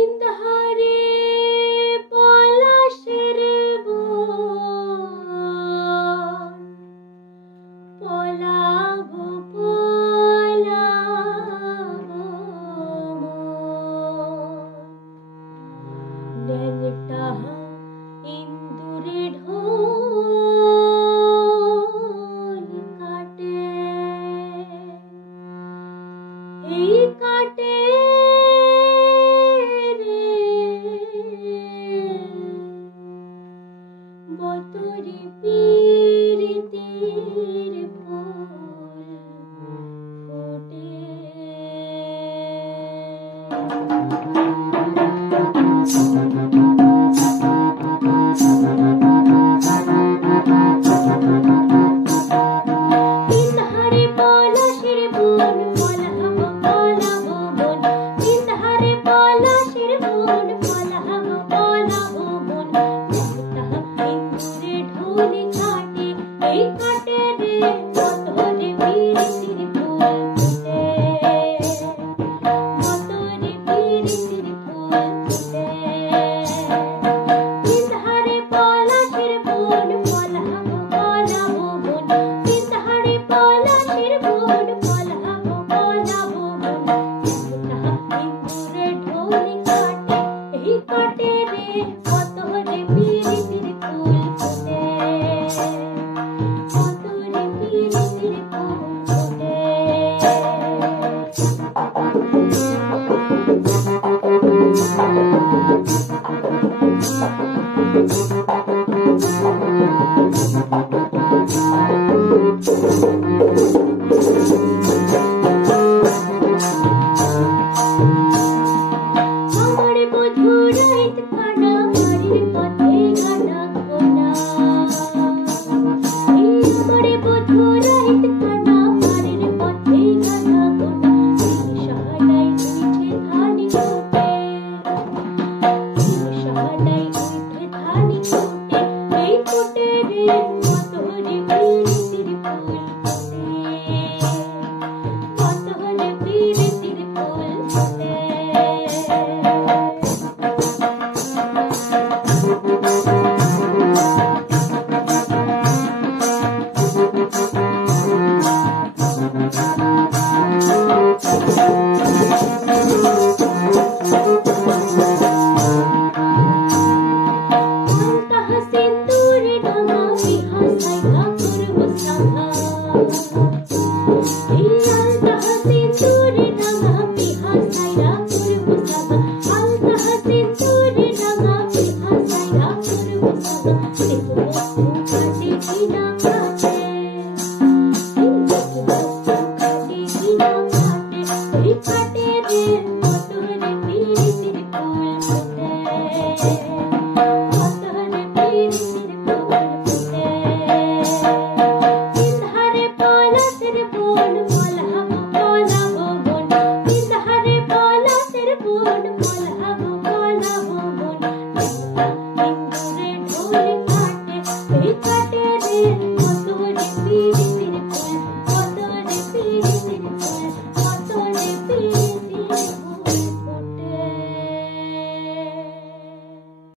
ইন্দাহারে পলাশের বন, পলাবো পলাবো ন্যাংটা ইন্দুরে ঢোল কাটে, এই কাটে বতরি পীরিতির ফুল ফোটে। ইন্দাহারে পলাশের বন, পলাবো পলাবো বন, ইন্দাহারে পলাশের বন, পলাবো পলাবো বন। ঢোলে কাটে, এই কাটে রে বতরে পীরিতির ফুল ফোটে, বতরে পীরিতির ফুল ফোটে। ইন্দাহারে পলাশের বন, পলাবো পলাবো বন, ইন্দাহারে পলাশের বন, পলাবো পলাবো বন। ইন্দুরে ঢোলে কাটে, এই কাটে রে বতরে পীরিতির ফুল ফোটে, বতরে পীরিতির ফুল ফোটে। আমার বধূ রাইত কানা, বাড়ির পথে গানা গোনা। আমার বধূ রাইত কানা, বাড়ির পথে গানা গোনা। শাহানাই উঠে ধানি ফোটে, শাহানাই উঠে ধানি ফোটে, এই ফোটে রে বতরে পীরিতির ফুল ফোটে, বতরে পীরিতির ফুল ফোটে। আলতাহ সিন্দুরে ঢাকা, বিহা সাইগা করব সাহা। এই আলতাহ সিন্দুরে ঢাকা, বিহা সাইগা করব সাহা। আলতাহ সিন্দুরে ঢাকা, বিহা সাইগা করব সাহা। দেখবো কাটে কিনা কাটে, দেখবো কাটে কিনা কাটে, এই কাটে রে বতরে পীরিতির ফুল ফোটে, বতরে পীরিতির ফুল ফোটে। ইন্দাহারে পলাশের বন, পলাবো পলাবো বন, ইন্দাহারে পলাশের বন, পলাবো পলাবো বন। ইন্দুরে ঢোলে কাটে, এই কাটে রে